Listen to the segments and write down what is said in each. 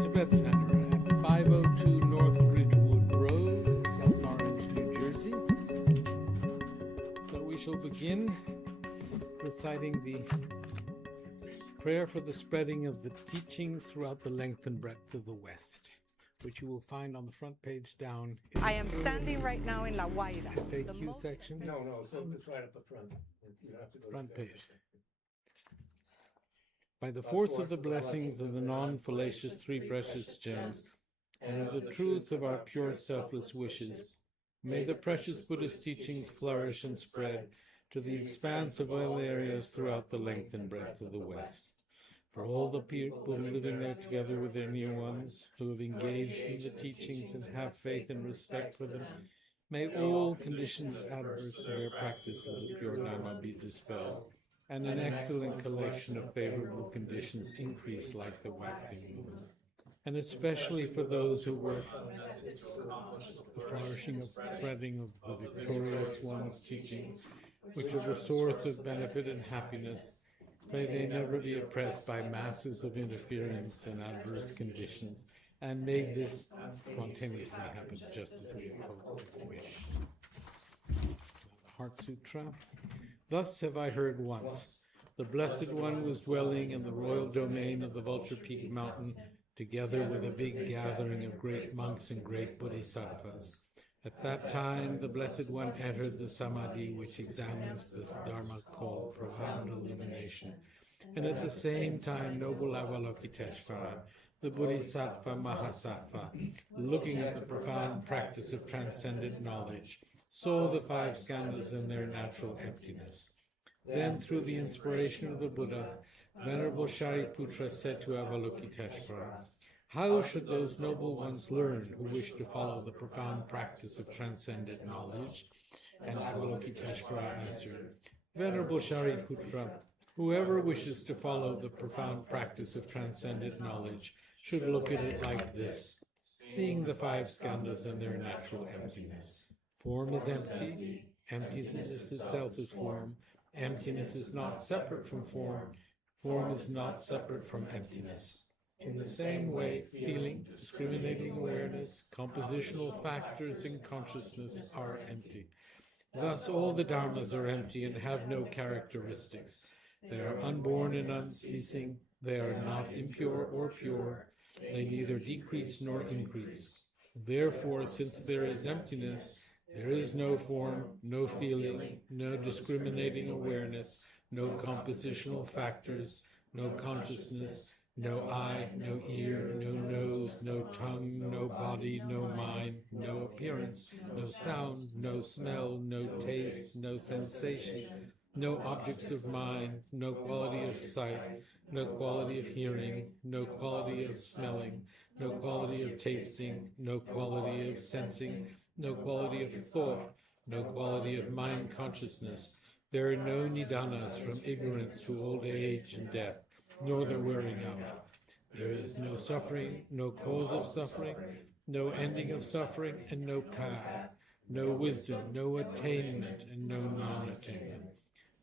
Tibet Center at 502 North Ridgewood Road, South Orange, New Jersey. So we shall begin reciting the prayer for the spreading of the teachings throughout the length and breadth of the West, which you will find on the front page down. I am standing right now in La Guaira. FAQ section. No, so it's right up the front. You don't have to go Front to page. By the force of the blessings of the non-fallacious three precious gems, and of the truth of our pure selfless wishes, may the precious Buddhist teachings flourish and spread to the expanse of all areas throughout the length and breadth of the West. For all the people living there together with their near ones, who have engaged in the teachings and have faith and respect for them, may all conditions adverse to their practice of the pure Dharma be dispelled, and an excellent collection of favorable conditions increase like the waxing moon. And especially for those who work the flourishing of spreading of the victorious one's teachings, which are the source of benefit and happiness, may they never be oppressed by masses of interference and adverse conditions, and may this spontaneously happen just as we hope and wish. The Heart Sutra. Thus have I heard once, the Blessed One was dwelling in the royal domain of the Vulture Peak Mountain, together with a big gathering of great monks and great bodhisattvas. At that time, the Blessed One entered the Samadhi, which examines the Dharma called profound illumination. And at the same time, noble Avalokiteshvara, the Bodhisattva Mahasattva, looking at the profound practice of transcendent knowledge, saw the five skandhas in their natural emptiness. Then, through the inspiration of the Buddha, Venerable Shariputra said to Avalokiteshvara, "How should those noble ones learn who wish to follow the profound practice of transcendent knowledge?" And Avalokiteshvara answered, "Venerable Shariputra, whoever wishes to follow the profound practice of transcendent knowledge should look at it like this, seeing the five skandhas in their natural emptiness. Form is empty, emptiness itself is form, emptiness is not separate from form, form is not separate from emptiness. In the same way, feeling, discriminating awareness, compositional factors in consciousness are empty. Thus all the dharmas are empty and have no characteristics. They are unborn and unceasing, they are not impure or pure, they neither decrease nor increase. Therefore, since there is emptiness, there is no form, no feeling, no discriminating awareness, no compositional factors, no consciousness, no eye, no ear, no nose, no tongue, no body, no mind, no appearance, no sound, no smell, no taste, no sensation, no objects of mind, no quality of sight, no quality of hearing, no quality of smelling, no quality of tasting, no quality of sensing, no quality of thought, no quality of mind consciousness. There are no nidanas from ignorance to old age and death, nor the wearing out. There is no suffering, no cause of suffering, no ending of suffering, and no path, no wisdom, no attainment, and no non-attainment.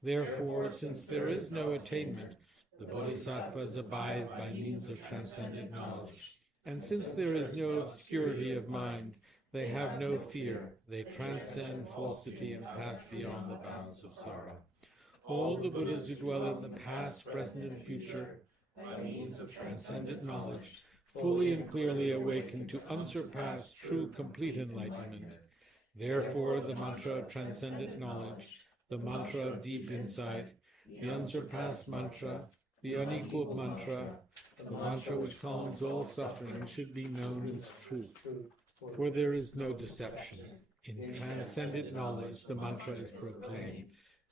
Therefore, since there is no attainment, the bodhisattvas abide by means of transcendent knowledge. And since there is no obscurity of mind, they have no fear. They transcend falsity and pass beyond the bounds of sorrow. All the Buddhas who dwell in the past, present, and future, by means of transcendent knowledge, fully and clearly awaken to unsurpassed, true, complete enlightenment. Therefore, the mantra of transcendent knowledge, the mantra of deep insight, the unsurpassed mantra, the unequaled mantra, the mantra which calms all suffering, should be known as truth. For there is no deception. In transcendent knowledge, the mantra is proclaimed.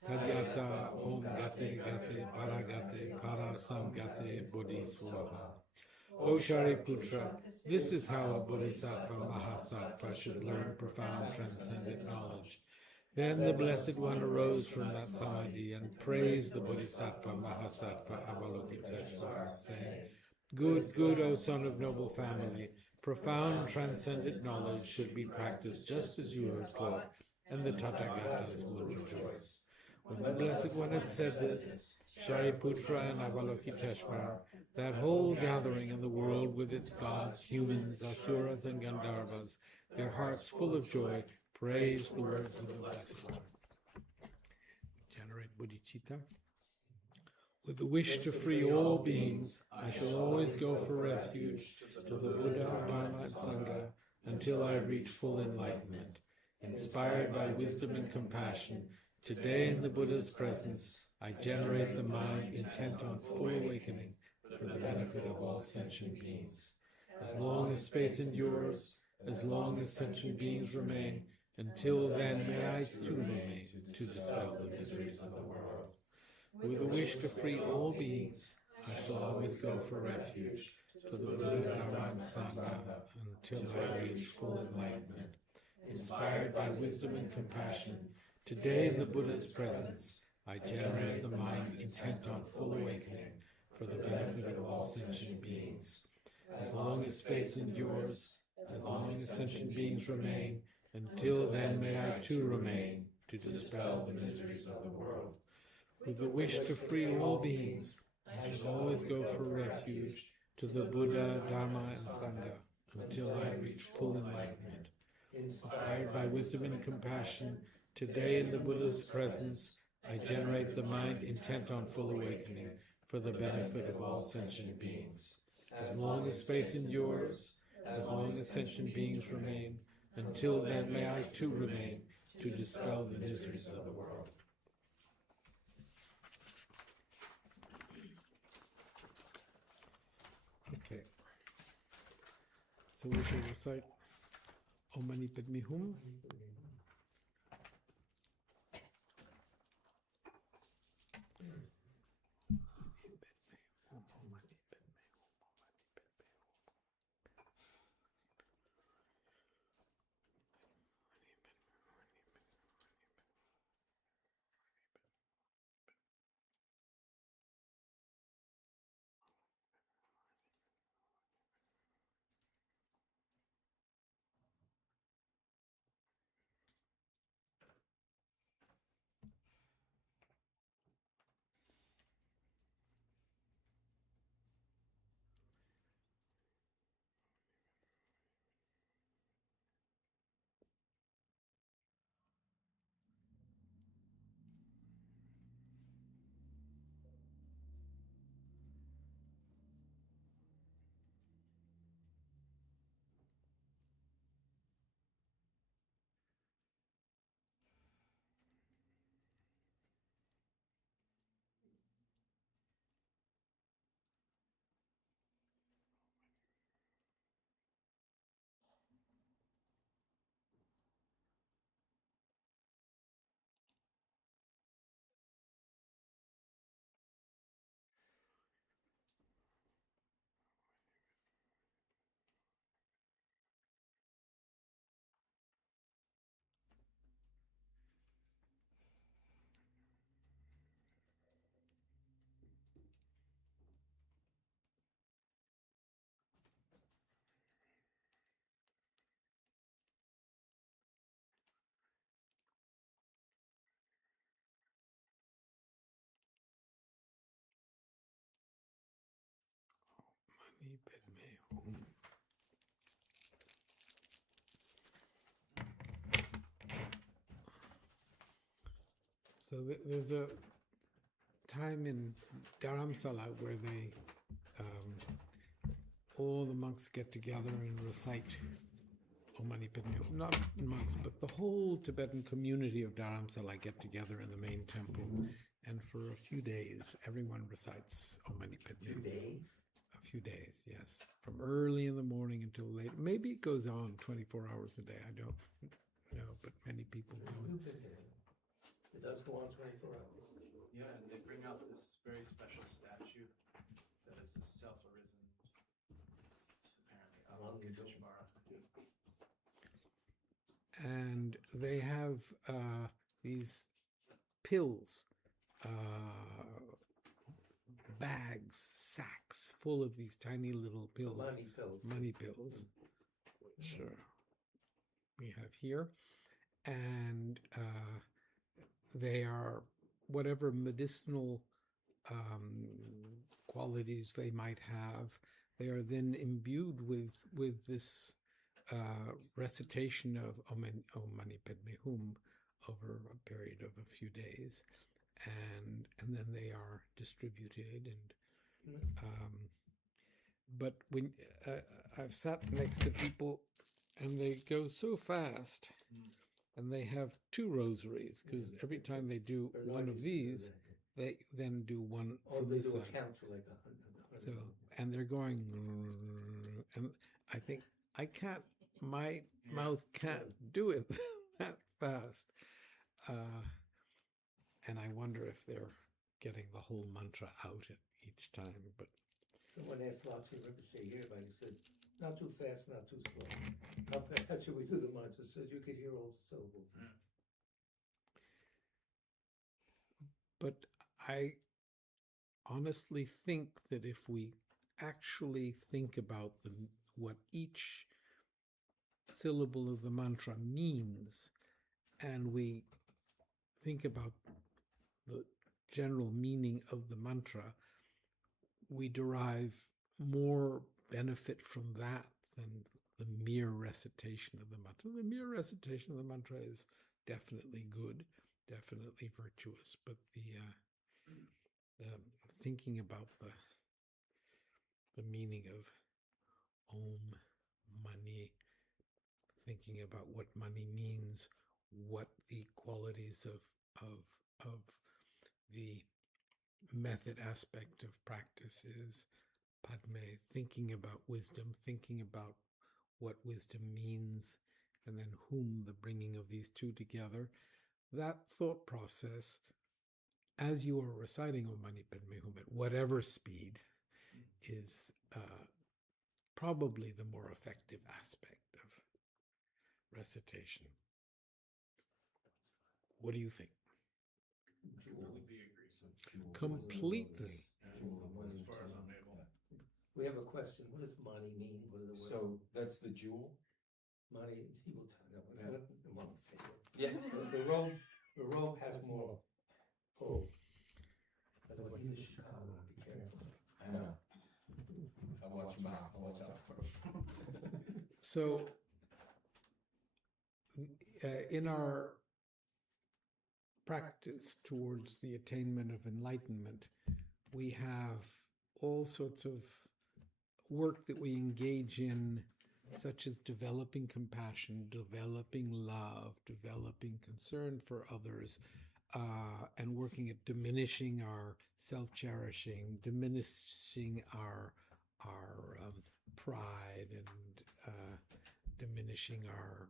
Tadyata Om Gate Gate Paragate Parasamgate Bodhiswaha. O Shariputra, this is how a Bodhisattva Mahasattva should learn profound transcendent knowledge. Then the Blessed One arose from that samadhi and praised the Bodhisattva Mahasattva Avalokiteshvara, saying, Good, good, O son of noble family, profound transcendent knowledge should be practiced just as you are taught, and the Tathagatas will rejoice. When the Blessed One had said this, Shariputra and Avalokiteshvara, that whole gathering in the world with its gods, humans, asuras, and Gandharvas, their hearts full of joy, praised the words of the Blessed One. Generate bodhicitta. With the wish to free all beings, I shall always go for refuge to the Buddha, Dharma, and Sangha until I reach full enlightenment. Inspired by wisdom and compassion, today in the Buddha's presence, I generate the mind intent on full awakening for the benefit of all sentient beings. As long as space endures, as long as sentient beings remain, until then may I too remain to dispel the miseries of the world. With a wish to free all beings, I shall always go for refuge to the Buddha, Dharma, and Sangha until I reach full enlightenment. Inspired by wisdom and compassion, today in the Buddha's presence, I generate the mind intent on full awakening for the benefit of all sentient beings. As long as space endures, as long as sentient beings remain, until then may I too remain to dispel the miseries of the world. With the wish to free all beings, I shall always go for refuge to the Buddha, Dharma, and Sangha until I reach full enlightenment. Inspired by wisdom and compassion, today in the Buddha's presence, I generate the mind intent on full awakening for the benefit of all sentient beings. As long as space endures, as long as sentient beings remain, until then may I too remain to dispel the miseries of the world. Okay. So we shall recite Om Mani Padme Hum. Mani Padme Hum. So there's a time in Dharamsala where they, all the monks get together and recite Om Mani Padme Hum. Not monks, but the whole Tibetan community of Dharamsala get together in the main temple, and for a few days, everyone recites Om Mani Padme Hum. 2 days? A few days, yes. From early in the morning until late. Maybe it goes on 24 hours a day. I don't know, but many people do it. It does go on 24 hours. Yeah, and they bring out this very special statue that is a self-arisen, apparently, Avalokiteshvara. And they have these pills, bags, sacks full of these tiny little pills. Money pills. Money pills. Sure. We have here. And they are whatever medicinal qualities they might have. They are then imbued with this recitation of Om Mani Padme Hum over a period of a few days, and then they are distributed. And but when I've sat next to people, and they go so fast, and they have 2 rosaries because every time they do one of these, they then do one from this side. Count for like 100. So, and they're going, and I think I can't. My mouth can't do it that fast, and I wonder if they're getting the whole mantra out at each time. But Someone asked Lakshmi Rinpoche here about it. He said, not too fast, not too slow. How fast should we do the mantra? Says you could hear all the syllables. But I honestly think that if we actually think about what each syllable of the mantra means, and we think about the general meaning of the mantra, we derive more benefit from that than the mere recitation of the mantra. The mere recitation of the mantra is definitely good, definitely virtuous, but the thinking about the meaning of Om Mani, thinking about what money means, what the qualities of the method aspect of practice is, Padme, thinking about wisdom, thinking about what wisdom means, and then whom, the bringing of these 2 together. That thought process, as you are reciting Om Mani Padme Hum at whatever speed, is probably the more effective aspect of recitation. What do you think? Completely agree. Completely. As far as I'm able. We have a question. What does Mani mean? What are the words? So that's the jewel? Mani, he will tell that one. Yeah. The one finger. Yeah. The robe has more pull. That's why he's a Chicago. Be careful. I know. I watch your mouth. Watch out for it. So, in our practice towards the attainment of enlightenment, we have all sorts of work that we engage in, such as developing compassion, developing love, developing concern for others, and working at diminishing our self-cherishing, diminishing our pride, and diminishing our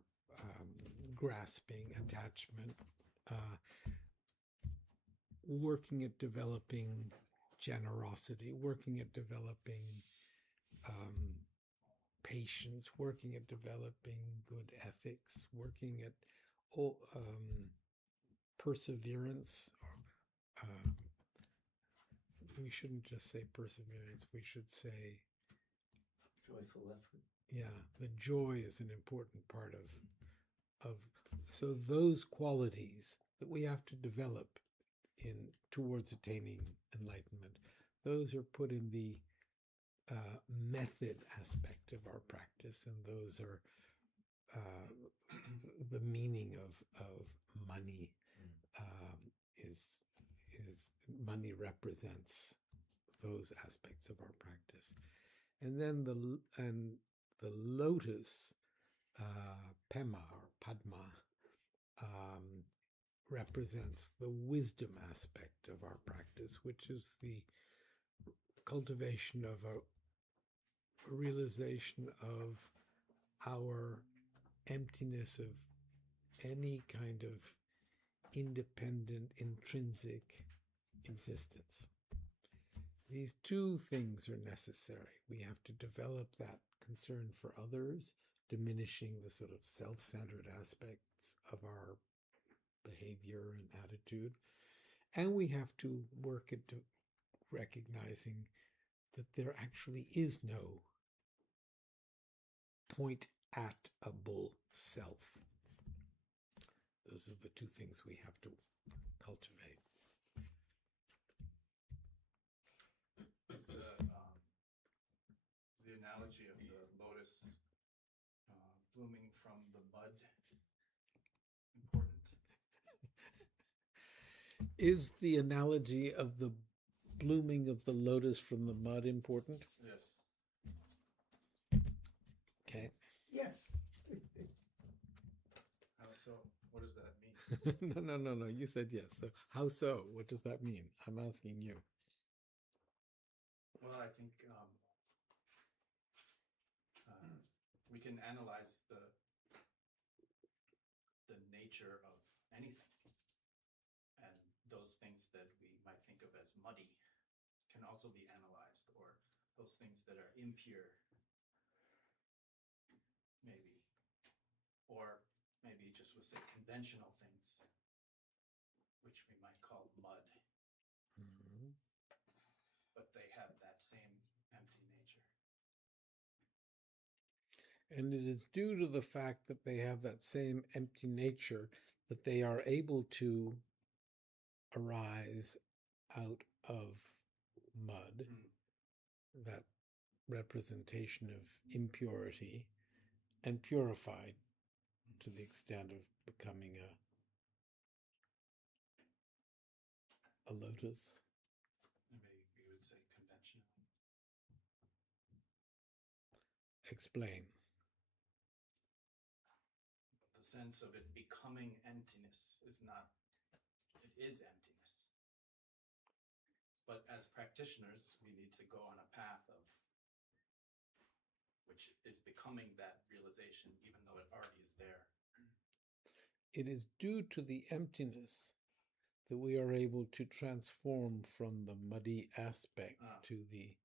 grasping, attachment, working at developing generosity, working at developing patience, working at developing good ethics, working at perseverance. We shouldn't just say perseverance, we should say, Joyful effort. yeah, the joy is an important part of so those qualities that we have to develop towards attaining enlightenment, those are put in the method aspect of our practice, and those are the meaning of money. Is money represents those aspects of our practice, and then the lotus, Pema or Padma, represents the wisdom aspect of our practice, which is the cultivation of a realization of our emptiness of any kind of independent, intrinsic existence. These two things are necessary. We have to develop that concern for others, diminishing the sort of self-centered aspects of our behavior and attitude. And we have to work at recognizing that there actually is no point-at-able self. Those are the two things we have to cultivate. Is the analogy of the lotus blooming from the bud important? Is the analogy of the blooming of the lotus from the mud important? Yes. Okay. Yes. How so? What does that mean? No. You said yes. So how so? What does that mean? I'm asking you. Well, I think we can analyze the nature of anything, and those things that we might think of as muddy can also be analyzed, or those things that are impure, maybe, or maybe just we'll say conventional things, which we might call mud, but they have that same empty nature. And it is due to the fact that they have that same empty nature that they are able to arise out of mud, that representation of impurity, and purified to the extent of becoming a lotus. Maybe we would say conventional. Explain. The sense of it becoming emptiness is not, it is emptiness. But as practitioners, we need to go on a path of which is becoming that realization, even though it already is there. It is due to the emptiness that we are able to transform from the muddy aspect to the...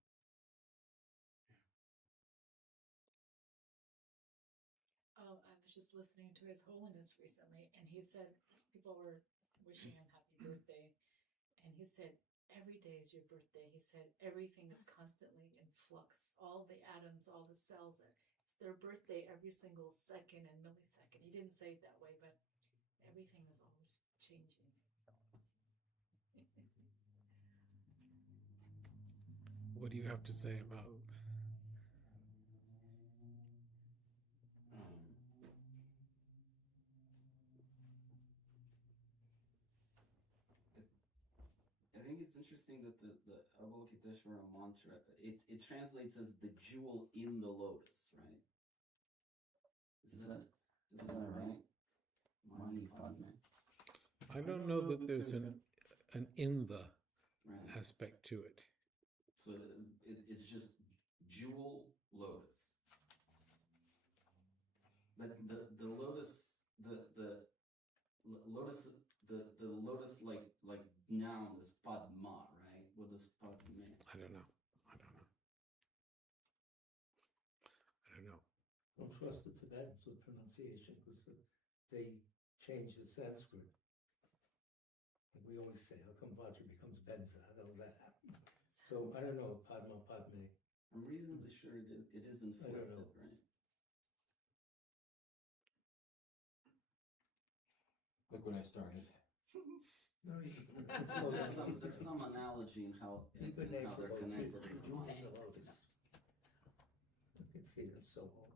I was just listening to His Holiness recently, and he said people were wishing him happy birthday, and he said, every day is your birthday. He said, everything is constantly in flux. All the atoms, all the cells, it's their birthday every single second and millisecond. He didn't say it that way, but everything is always changing. What do you have to say about... I think it's interesting that the Avalokiteshvara mantra, it translates as the jewel in the lotus, right? Is that right? Mani Padme. I don't know that there's an in the aspect to it. So it's just jewel lotus. But the lotus, the lotus like noun is Padma, right? What does Padma mean? I don't know. Don't trust the Tibetans with pronunciation because they change the Sanskrit. And we always say, how come Vajra becomes Benza? How does that happen? So I don't know, Padma, Padme. I'm reasonably sure it is inflected, right? Look when I started. No, Well, there's some analogy in how a good name for they're lotus. connected. The jewel in the lotus. so on.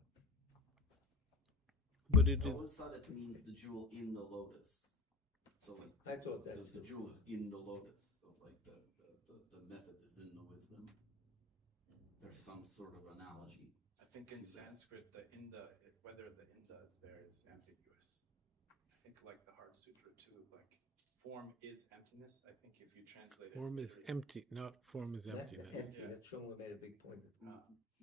But it I is always thought it means the jewel in the lotus. So like I thought that was the jewel is in the lotus. So like the method is in the wisdom. There's some sort of analogy. I think in Sanskrit, the inda, whether the inda is there is ambiguous. I think like the Heart Sutra too, like form is emptiness. I think if you translate it, form is empty, not form is That- emptiness. empty. Yeah. That Shungla made a big point of.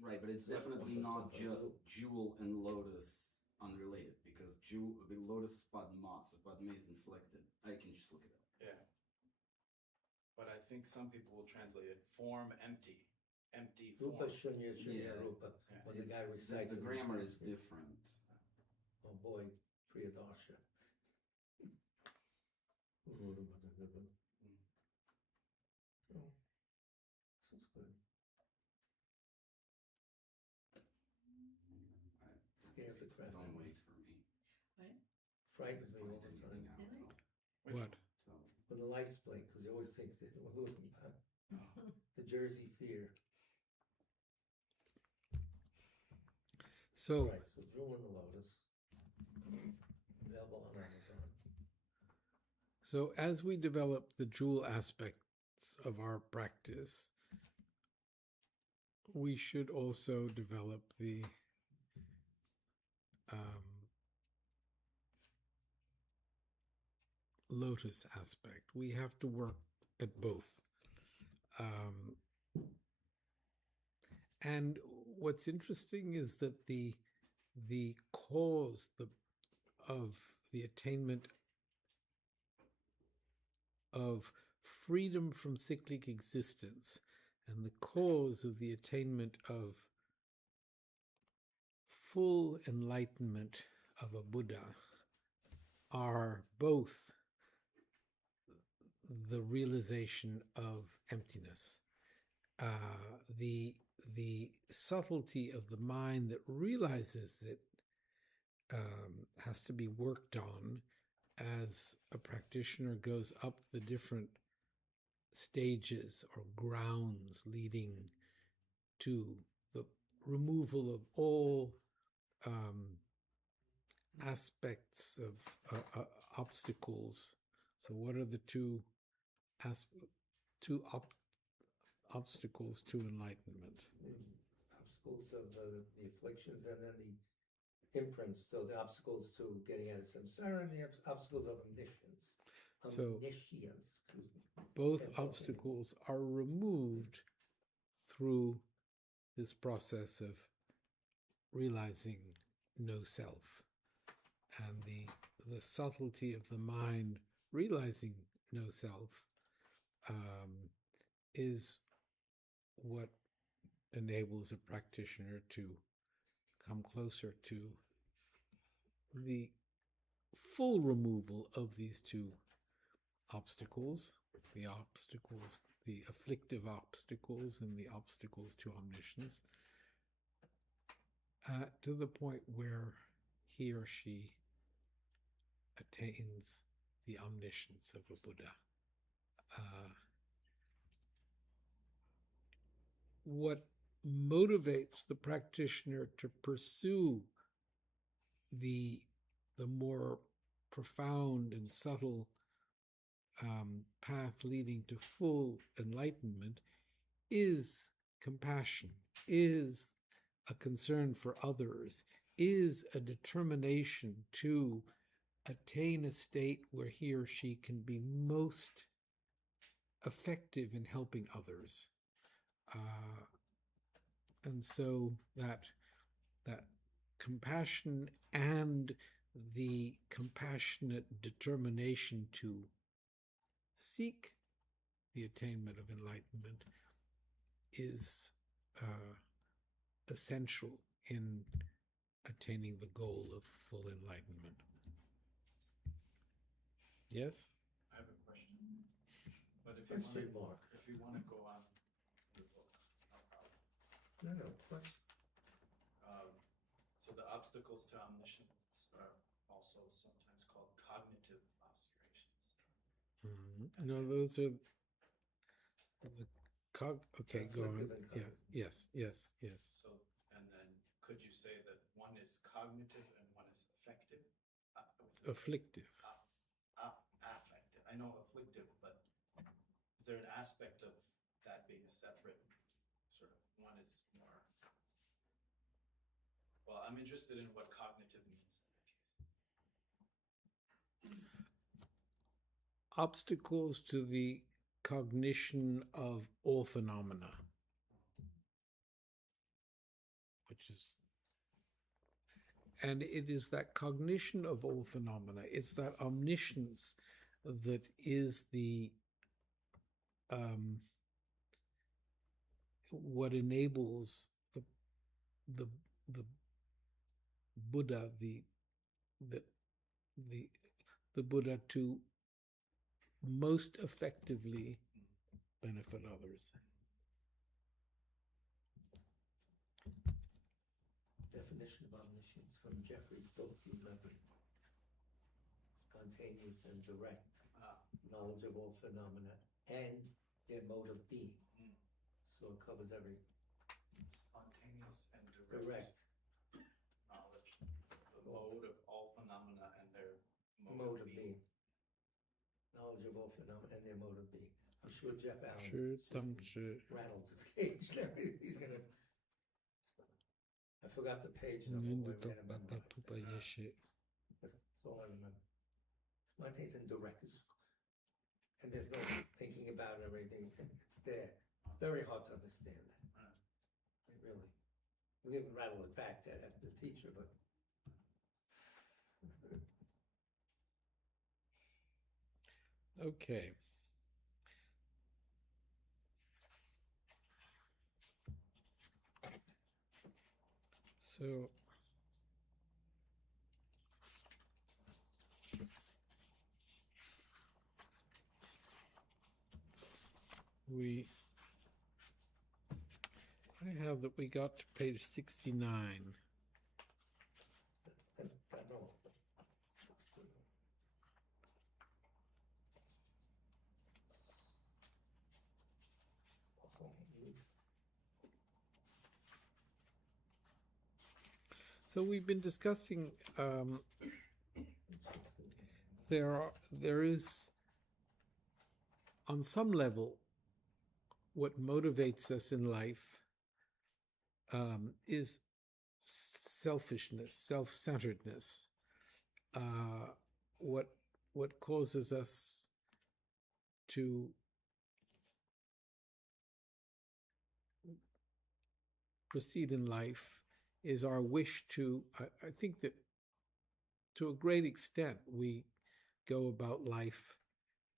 Right, but it's definitely not just jewel and lotus unrelated, because the lotus is padma, so padma is inflected. I can just look it up. Yeah. But I think some people will translate it form empty. Empty form. Rupa Shunya Shunya Yeah. Rupa. Yeah. When the guy recites The it in grammar is Sanskrit. different. Oh boy, Priyadarsha. Oh, this is good. Scares the crap out Don't of me. wait for me. What? Frightens me all Point the anything time. out. Really? Which What? So, When the lights blink, because you always think that we're losing time. one? The Jersey fear. So Right, so Jewel in the Lotus. Available on Amazon. So, as we develop the jewel aspects of our practice, we should also develop the lotus aspect. We have to work at both. And what's interesting is that the cause of the attainment of freedom from cyclic existence and the cause of the attainment of full enlightenment of a Buddha are both the realization of emptiness. The subtlety of the mind that realizes it has to be worked on as a practitioner goes up the different stages or grounds leading to the removal of all aspects of obstacles. So what are the two obstacles to enlightenment? Obstacles of the afflictions and then the imprints. So the obstacles to getting out of samsara and the obstacles of omniscience. So- Omniscience, excuse me. Both That's all. obstacles are removed through this process of realizing no self. And the subtlety of the mind realizing no self is what enables a practitioner to come closer to the full removal of these two obstacles, the afflictive obstacles and the obstacles to omniscience, to the point where he or she attains the omniscience of a Buddha. What motivates the practitioner to pursue the more profound and subtle path leading to full enlightenment is compassion, is a concern for others, is a determination to attain a state where he or she can be most effective in helping others. And so that compassion and the compassionate determination to seek the attainment of enlightenment is essential in attaining the goal of full enlightenment. Yes? I have a question. But if Question you mark. want to go on the book, no problem. No, question. So the obstacles to omniscience are also sometimes called cognitive obscurations. No, those are the okay, go on. Afflictive and Yeah, cognitive. yes. So, and then could you say that one is cognitive and one is affective? Afflictive. Affective. I know afflictive, but is there an aspect of that being a separate sort of one is more? Well, I'm interested in what cognitive means in that case. Obstacles to the cognition of all phenomena, which is, and it is that cognition of all phenomena, it's that omniscience that is the what enables the Buddha, the Buddha to most effectively benefit others. Definition of omniscience from Jeffrey's book, you remember? Spontaneous and direct knowledge of all phenomena and their mode of being. So it covers everything. Spontaneous and Direct knowledge, the mode of all phenomena and their mode of being. Knowledge of all phenomena and their mode of being. I'm sure Jeff Allen rattled his cage there. He's gonna. I forgot the page number. That's all I remember. Spontaneous and direct. And there's no thinking about everything. It's there. Very hard to understand that. Really. We didn't rattle it back to the teacher, but. Okay. So I have that we got to page 69. So we've been discussing there is on some level what motivates us in life is selfishness, self-centeredness. What causes us to proceed in life is our wish to, I think that to a great extent, we go about life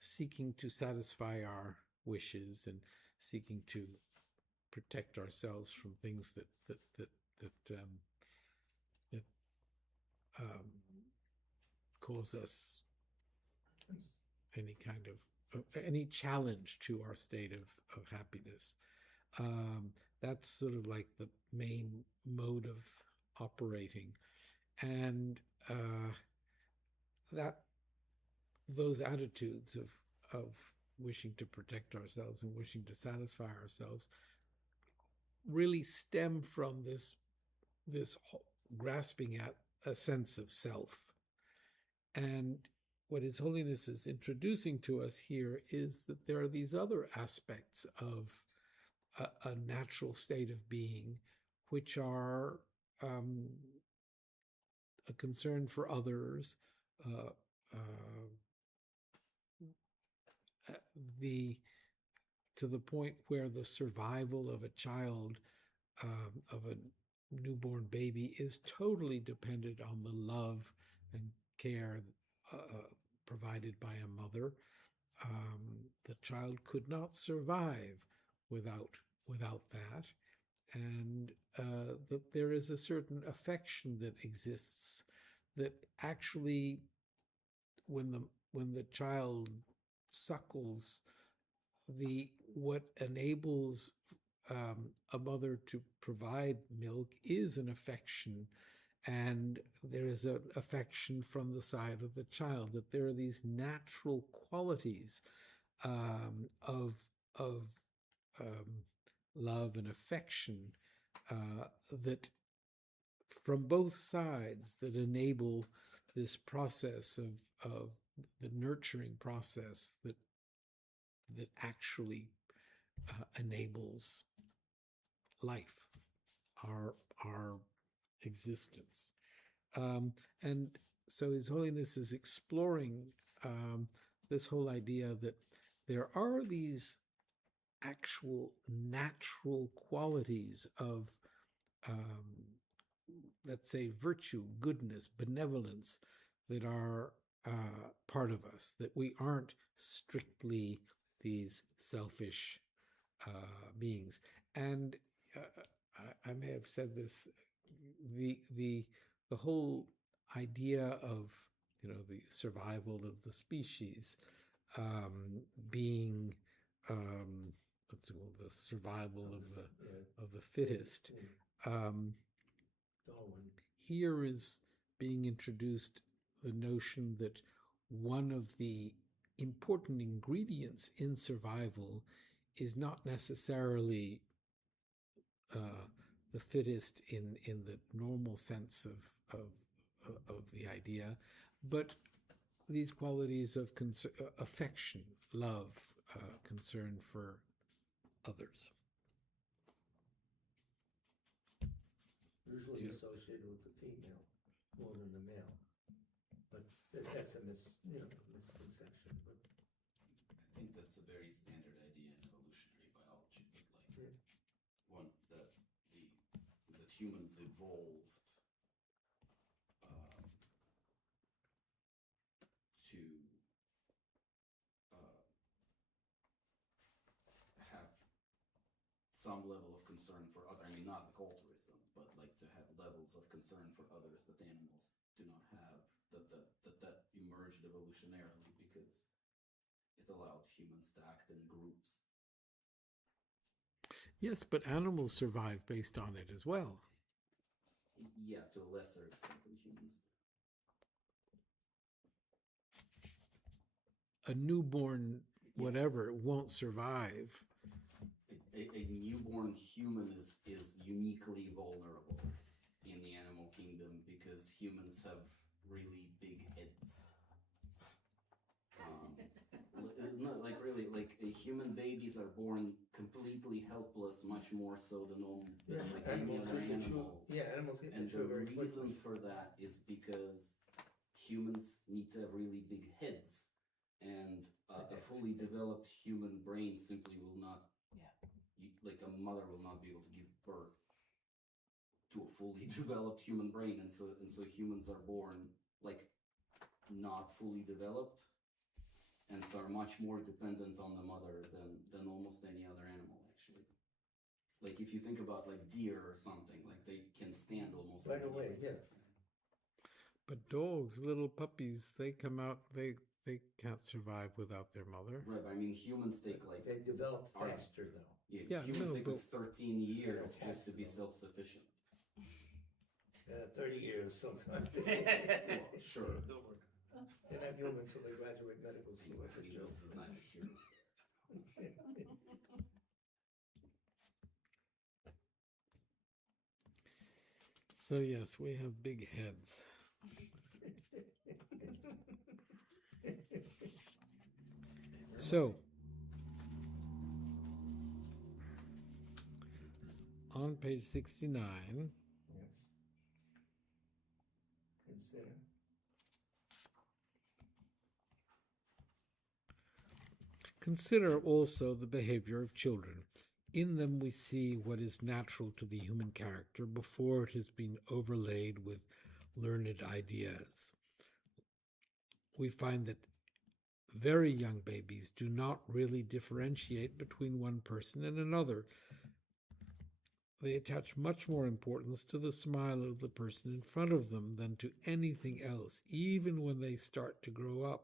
seeking to satisfy our wishes and seeking to protect ourselves from things that cause us any kind of any challenge to our state of happiness. That's sort of like the main mode of operating, and that those attitudes of wishing to protect ourselves and wishing to satisfy ourselves really stem from this grasping at a sense of self. And what His Holiness is introducing to us here is that there are these other aspects of a natural state of being, which are a concern for others, to the point where the survival of a child, of a newborn baby, is totally dependent on the love and care provided by a mother. The child could not survive without that, and that there is a certain affection that exists that actually, when the child suckles, what enables a mother to provide milk is an affection, and there is an affection from the side of the child, that there are these natural qualities of love and affection that from both sides that enable this process of the nurturing process that actually enables life, our existence. And so His Holiness is exploring this whole idea that there are these actual natural qualities of, let's say, virtue, goodness, benevolence that are part of us, that we aren't strictly these selfish beings. And I may have said this, the whole idea of, you know, the survival of the species being what's it called, the survival of the fittest. Darwin. Here is being introduced the notion that one of the important ingredients in survival is not necessarily the fittest in the normal sense of the idea, but these qualities of affection, love, concern for others. Usually associated with the female more than the male, but that's a misconception. But I think that's a very standard idea in evolutionary biology. Like that humans evolved to have some level of concern for other. I mean, not like altruism, but like to have levels of concern for others that animals do not have. That emerged evolutionarily because it allowed humans to act in groups. Yes, but animals survive based on it as well. Yeah, to a lesser extent than humans. A newborn whatever won't survive. A newborn human is uniquely vulnerable in the animal kingdom because humans have really big heads. Not like really, like human babies are born completely helpless, much more so than like any other animal. Animals get And mature the very reason quickly. for that is because humans need to have really big heads, and a fully developed human brain simply will not. Like a mother will not be able to give birth to a fully developed human brain, and so humans are born like not fully developed, and so are much more dependent on the mother than almost any other animal, actually. Like if you think about like deer or something, like they can stand almost Right away, immediately. yeah. But dogs, little puppies, they come out, they can't survive without their mother. Right, but I mean humans take like They develop faster though. humans take but like 13 years Yeah, just to be self-sufficient. 30 years sometimes. Well, sure. They're not human until they graduate medical school. Anyway, I mean, this is not here. So yes, we have big heads. So, on page 69, Yes. Consider. consider also the behavior of children. In them we see what is natural to the human character before it has been overlaid with learned ideas. We find that very young babies do not really differentiate between one person and another. They attach much more importance to the smile of the person in front of them than to anything else. Even when they start to grow up,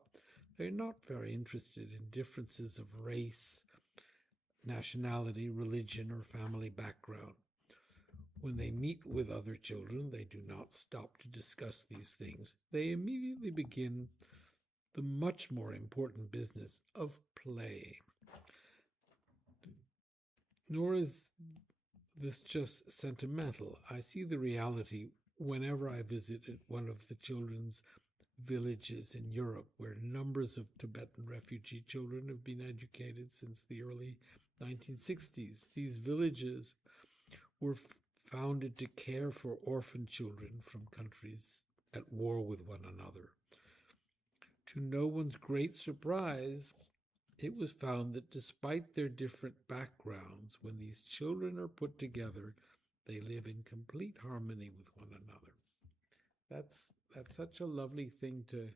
they're not very interested in differences of race, nationality, religion, or family background. When they meet with other children, they do not stop to discuss these things. They immediately begin the much more important business of play. Nor is this just sentimental. I see the reality whenever I visited one of the children's villages in Europe, where numbers of Tibetan refugee children have been educated since the early 1960s, these villages were founded to care for orphan children from countries at war with one another. To no one's great surprise, it was found that despite their different backgrounds, when these children are put together, they live in complete harmony with one another. That's such a lovely thing to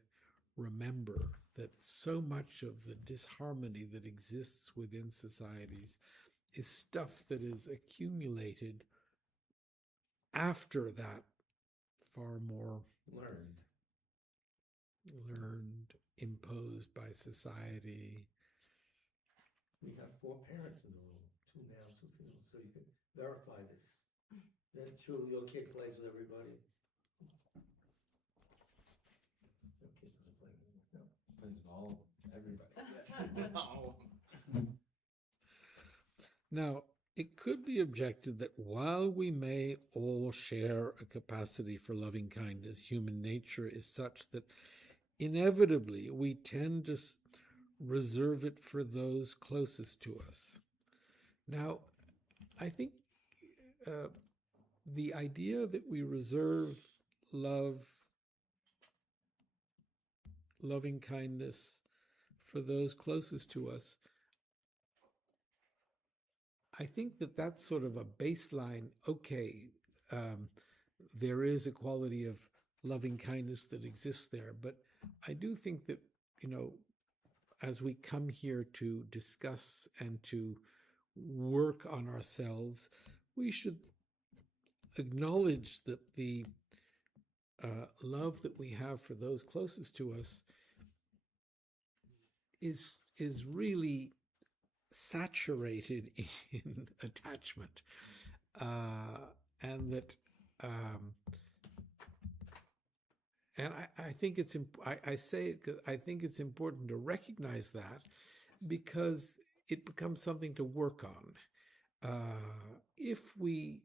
remember, that so much of the disharmony that exists within societies is stuff that is accumulated after that far more learned, imposed by society. We have 4 parents in the room, 2 males, 2 females, so you can verify this. Then truly okay plays with everybody. Okay, doesn't play with me. No. Plays with all, everybody. Now, it could be objected that while we may all share a capacity for loving kindness, human nature is such that inevitably we tend to reserve it for those closest to us. Now, I think the idea that we reserve loving kindness for those closest to us, I think that that's sort of a baseline. Okay, there is a quality of loving kindness that exists there, but I do think that, as we come here to discuss and to work on ourselves, we should acknowledge that the love that we have for those closest to us is really saturated in attachment, and that and I think it's I say it because I think it's important to recognize that, because it becomes something to work on. If we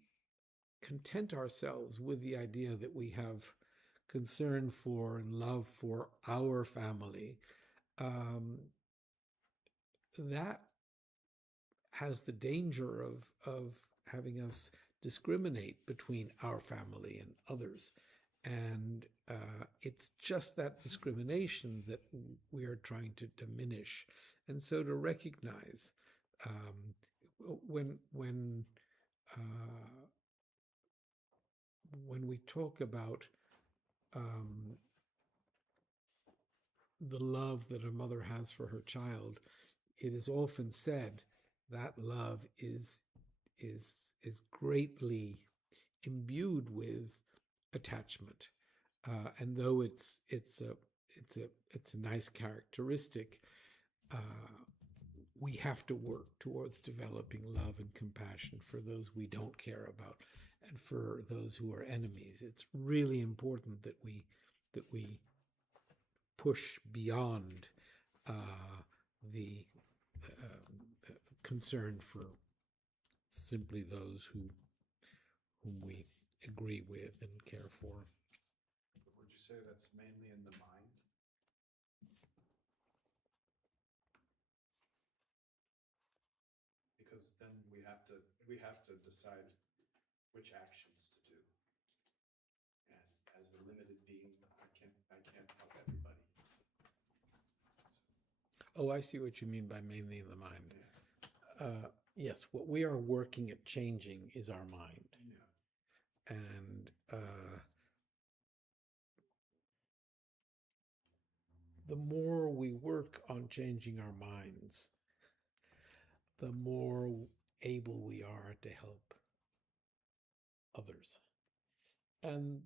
content ourselves with the idea that we have concern for and love for our family, that has the danger of having us discriminate between our family and others. And it's just that discrimination that we are trying to diminish. And so to recognize when we talk about the love that a mother has for her child, it is often said that love is greatly imbued with attachment, and though it's a nice characteristic, we have to work towards developing love and compassion for those we don't care about and for those who are enemies. It's really important that we push beyond the concern for simply those whom we agree with and care for. Would you say that's mainly in the mind? Because then we have to decide which actions to do. And as a limited being, I can't help everybody. Oh, I see what you mean by mainly in the mind. Yes, what we are working at changing is our mind. Yeah. And the more we work on changing our minds, the more able we are to help others. And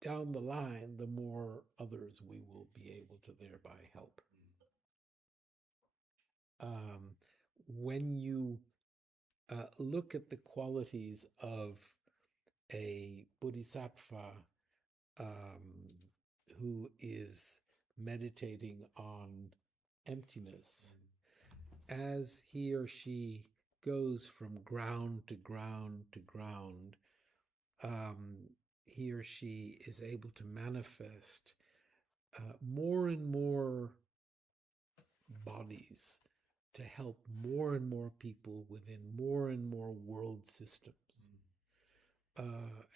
down the line, the more others we will be able to thereby help. When you look at the qualities of a bodhisattva who is meditating on emptiness, as he or she goes from ground to ground to ground, he or she is able to manifest more and more bodies to help more and more people within more and more world systems.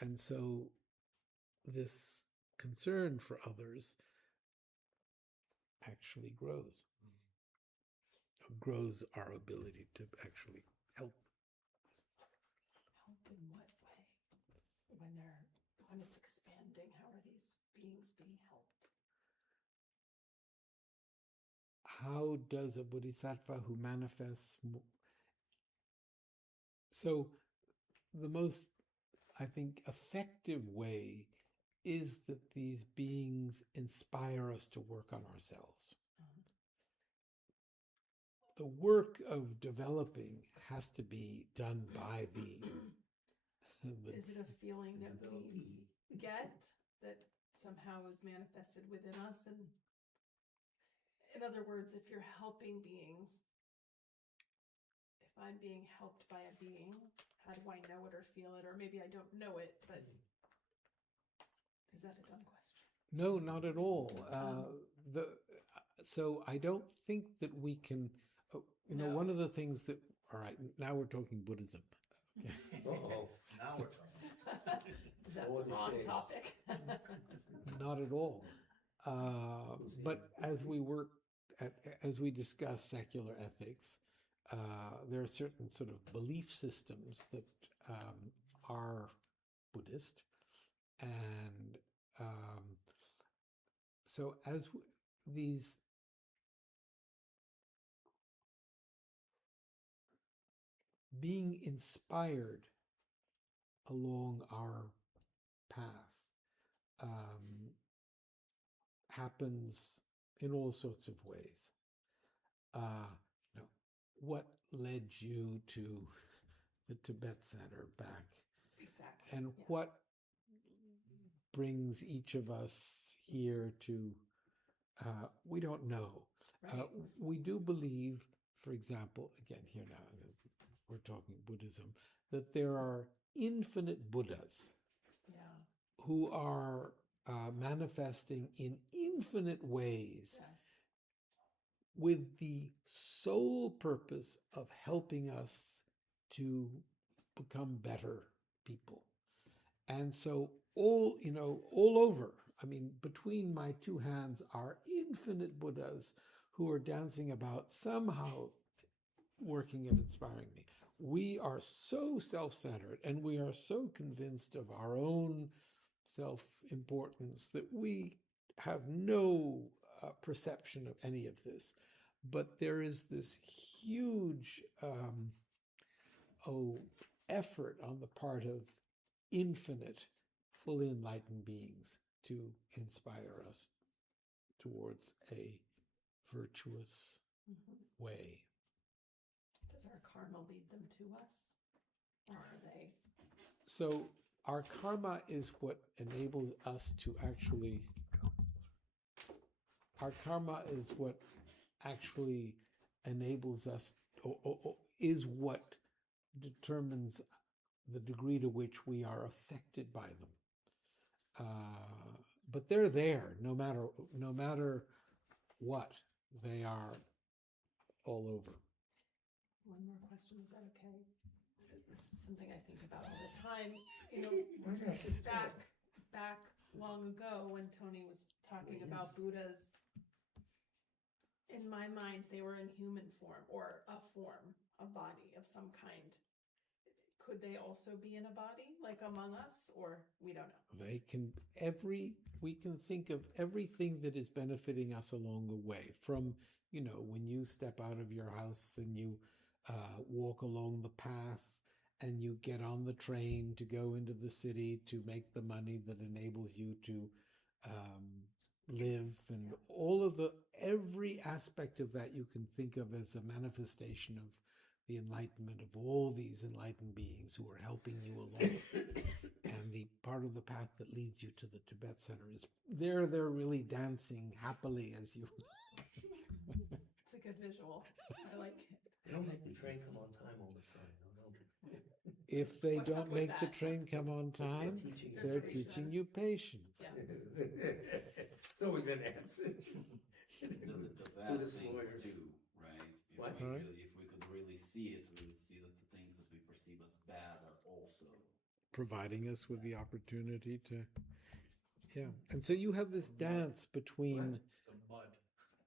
And so this concern for others actually grows our ability to actually help. Help in what way? When it's expanding, how are these beings being helped? How does a bodhisattva who manifests? So the most, I think, effective way is that these beings inspire us to work on ourselves. The work of developing has to be done by the Is it a feeling that we get that somehow is manifested within us? And in other words, if you're helping beings, if I'm being helped by a being, how do I know it or feel it? Or maybe I don't know it, but is that a dumb question? No, not at all. So I don't think that we can, No. one of the things that, all right, now we're talking Buddhism. Uh-oh. Now we're talking. Is that All the the wrong shades. topic? Not at all. But as we discuss secular ethics, there are certain sort of belief systems that are Buddhist, and so as these being inspired along our path happens in all sorts of ways. What led you to the Tibet Center back? Exactly. And yeah. what brings each of us here to, we don't know. Right. We do believe, for example, again, here now, we're talking Buddhism, that there are infinite Buddhas Yeah. who are manifesting in infinite ways Yes. with the sole purpose of helping us to become better people. And so all over, I mean, between my two hands are infinite Buddhas who are dancing about, somehow working and inspiring me. We are so self-centered and we are so convinced of our own self-importance that we have no perception of any of this. But there is this huge effort on the part of infinite, fully enlightened beings to inspire us towards a virtuous way. Does our karma lead them to us? Or are they? So our karma is what enables us to actually, our karma is what actually enables us, or is what determines the degree to which we are affected by them. But they're there no matter what. They are all over. One more question, is that okay? This is something I think about all the time. Back long ago when Tony was talking about Buddhas, in my mind, they were in human form or a form, a body of some kind. Could they also be in a body, like among us, or we don't know? They can, we can think of everything that is benefiting us along the way, from, when you step out of your house and you walk along the path and you get on the train to go into the city to make the money that enables you to live, and every aspect of that you can think of as a manifestation of the enlightenment of all these enlightened beings who are helping you along. And the part of the path that leads you to the Tibet Center is they're really dancing happily as you. It's a good visual. I like it. They don't make the train come on time all the time, no, don't they? if they What's up don't with make the that? train come on time, teaching There's they're a reason. teaching you patience. Yeah. It's always an answer. The bad Buddhist things lawyers. too, right? What? Sorry? If we could really see it, we would see that the things that we perceive as bad are also Providing us with the opportunity to, yeah. And so you have this dance between, The mud.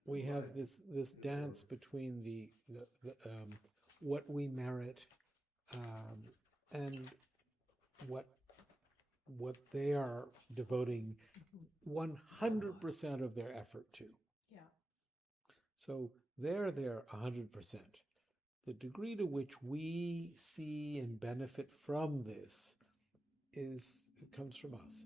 we have this dance between the what we merit and what they are devoting 100% of their effort to. Yeah. So they're there 100%. The degree to which we see and benefit from this it comes from us.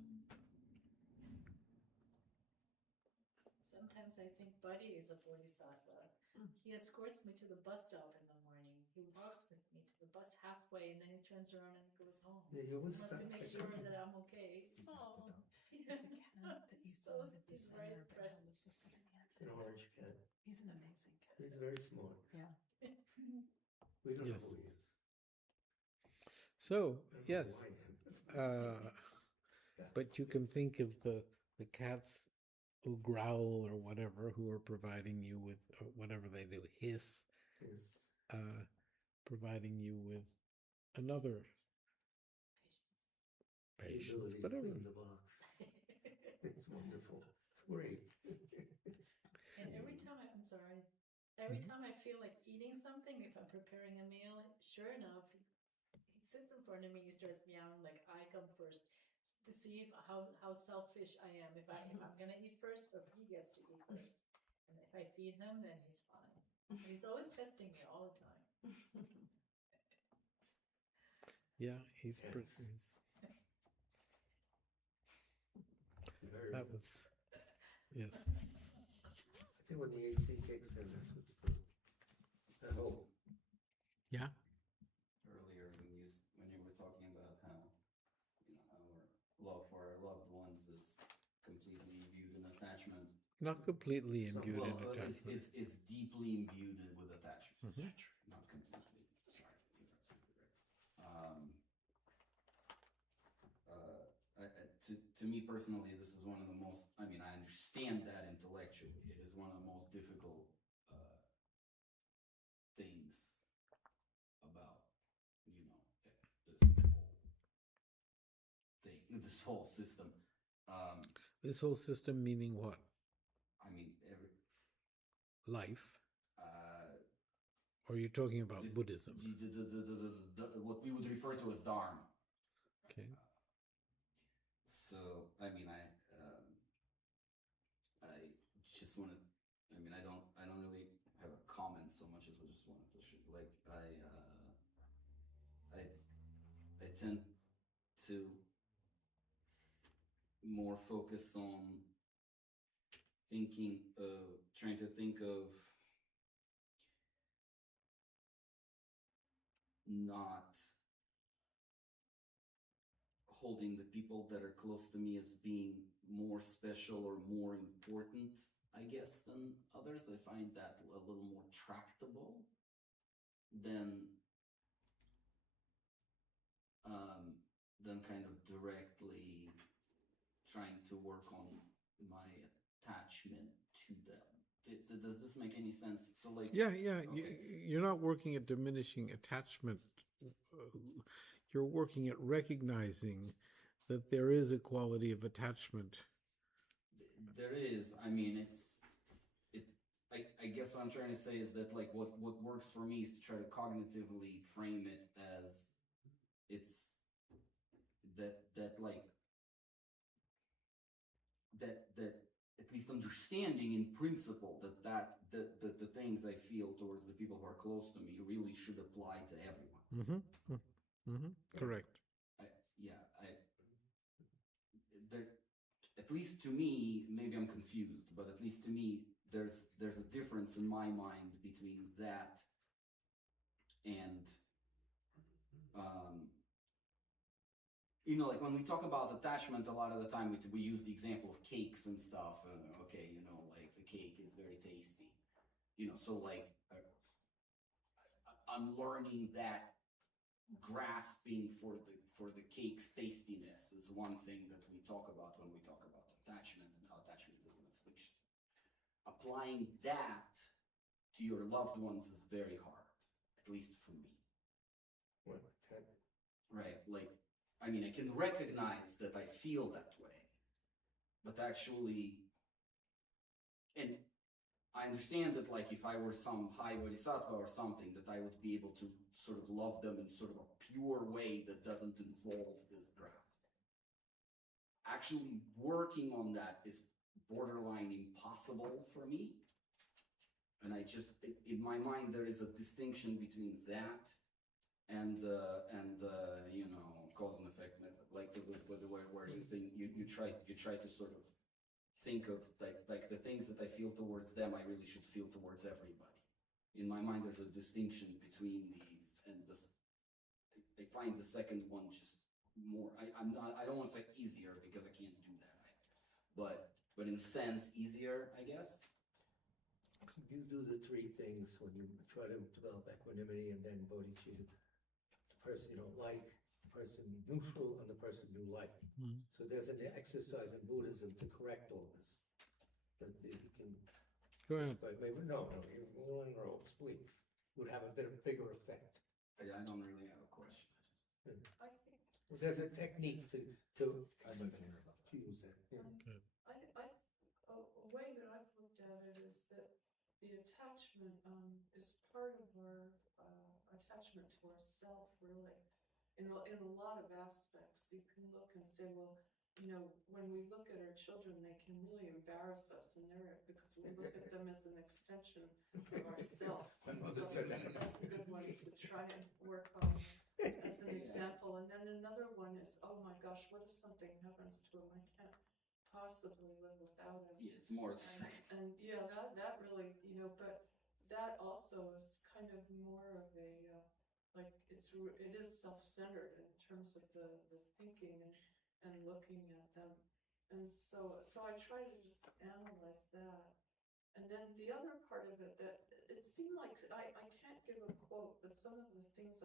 Sometimes I think Buddy is a bodhisattva. He escorts me to the bus stop in the morning. He walks with me to the bus halfway and then he turns around and goes home. Yeah, you always Wants to stop make at sure something. that I'm okay. It's a cat that you So saw at the he's very center, but precious. An orange cat. he's an amazing cat. He's very smart. Yeah. We don't Yes. know who he is. So, I don't know yes, who I am. but you can think of the cats who growl or whatever, who are providing you with or whatever they do, hiss, His providing you with another patience, ability to whatever. clean the box. It's wonderful. It's great. And every time I'm sorry, every time I feel like eating something, if I'm preparing a meal, sure enough, he sits in front of me, he starts meowing like I come first to see how selfish I am. If I'm gonna eat first, or if he gets to eat first. And if I feed him, then he's fine. And he's always testing me all the time. Yeah, he's Yes. Very that good. was yes. I think when the AC kicks in, that's what I hope. Yeah. earlier when you were talking about how our love for our loved ones is completely imbued in attachment. Not completely imbued in Well, attachment. is deeply imbued with attachment. Mhm. Not completely. Sorry, you're absolutely right. To me personally, this is one of the most. I mean, I understand that intellectually. It is one of the most difficult things about this whole system. This whole system meaning what? I mean, Life. Or are you talking about Buddhism? What we would refer to as Dharma. Okay. So, I mean, I just want to. I mean, I don't really have a comment so much as I just wanted to like I tend to more focus on trying to think of not holding the people that are close to me as being more special or more important, I guess, than others. I find that a little more tractable than kind of directly trying to work on my attachment to them. Does this make any sense? So like Yeah. Okay. You're not working at diminishing attachment. You're working at recognizing that there is a quality of attachment. There is. I mean, I guess what I'm trying to say is that like what works for me is to try to cognitively frame it as it's that at least understanding in principle that the things I feel towards the people who are close to me really should apply to everyone. Correct. At least to me, maybe I'm confused, but at least to me, there's a difference in my mind between that and like when we talk about attachment, a lot of the time we use the example of cakes and stuff. Okay, like the cake is very tasty. So like I'm learning that grasping for the cake's tastiness is one thing that we talk about when we talk about attachment and how attachment is an affliction. Applying that to your loved ones is very hard, at least for me. What, Right, like, I mean, I can recognize that I feel that way, but actually, and I understand that, like, if I were some high bodhisattva or something, that I would be able to sort of love them in sort of a pure way that doesn't involve this grasp. Actually working on that is borderline impossible for me. And I just, in my mind, there is a distinction between that and you know, cause and effect method, like where you think you try to sort of think of like the things that I feel towards them, I really should feel towards everybody. In my mind, there's a distinction between these, and this I find the second one just more. I don't want to say easier because I can't do that, but in a sense easier, I guess. you do the three things when you try to develop equanimity and then bodhicitta. The person you don't like, the person neutral, and the person you like. Mhm. So there's an exercise in Buddhism to correct all this. That you can, Go ahead. but maybe, no, you're in ropes, please. Would have a bigger effect. I don't really have a question. I think There's a technique to use that. Yeah. a way that I've looked at it is that the attachment is part of our attachment to ourself, really. In a lot of aspects, you can look and say, well, you know, when we look at our children, they can really embarrass us, and because we look at them as an extension of ourself. My mother So said that. that's a good one to try and work on as an example. And then another one is, oh my gosh, what if something happens to him? I can't possibly live without him. Yeah, it's more. And yeah, that really, you know, but that also is kind of more of a, like, it is self-centered in terms of the thinking and looking at them. And so I try to just analyze that. And then the other part of it, that it seemed like, I can't give a quote, but some of the things